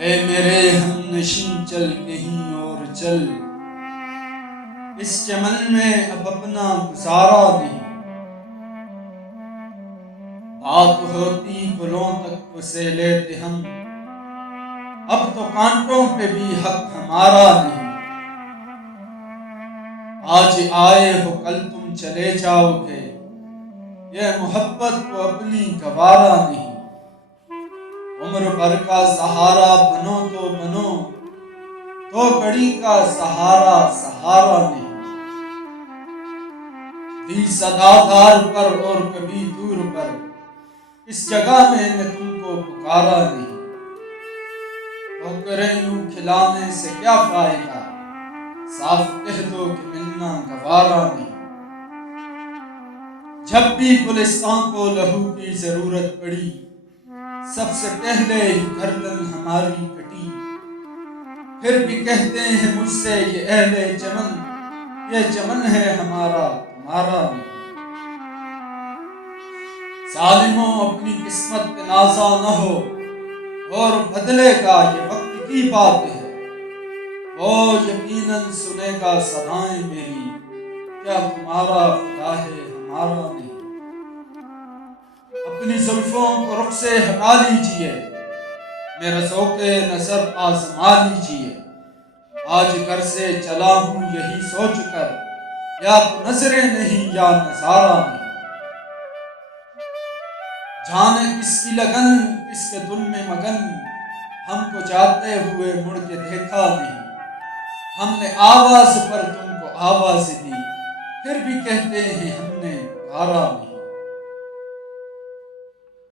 اے میرے ہم نشین چل کہیں اور چل، اس چمن میں اب اپنا گزارا نہیں۔ بات ہوتی گلوں تک اسے لیتے ہم، اب تو کانٹوں پہ بھی حق ہمارا نہیں۔ آج آئے ہو کل تم چلے جاؤ گے، یہ محبت کو اپنی گوارا نہیں۔ عمر بھر کا سہارا بنو تو بنو، تو گھڑی کا سہارا سہارا نہیں۔ دی صدا دار پر اور کبھی دور پر، اس جگہ میں نے تم کو پکارا نہیں۔ ٹھوکریں یوں کھلانے سے کیا فائدہ، صاف کہہ دو کہ ملنا گوارا نہیں۔ جب بھی گلستان کو لہو کی ضرورت پڑی، سب سے پہلے ہی گردن ہماری کٹی۔ پھر بھی کہتے ہیں مجھ سے یہ اہل چمن، یہ چمن ہے ہمارا تمہارا نہیں۔ ظالموں اپنی قسمت پہ نازا نہ ہو، اور بدلے گا یہ وقت کی بات ہے۔ وہ یقیناً سنے گا صدائیں میری، کیا تمہارا خدا ہے ہمارا نہیں۔ اپنی زلفوں کو رخ سے ہٹا لیجئے، میرا ذوق نظر آزما لیجئے۔ آج گھر سے چلا ہوں یہی سوچ کر، یا تو نظریں نہیں یا نظارہ نہیں۔ جانے کس کی لگن کس کے دل میں مگن، ہم کو جاتے ہوئے مڑ کے دیکھا نہیں۔ ہم نے آواز پر تم کو آواز دی، پھر بھی کہتے ہیں ہم نے پکارا نہیں۔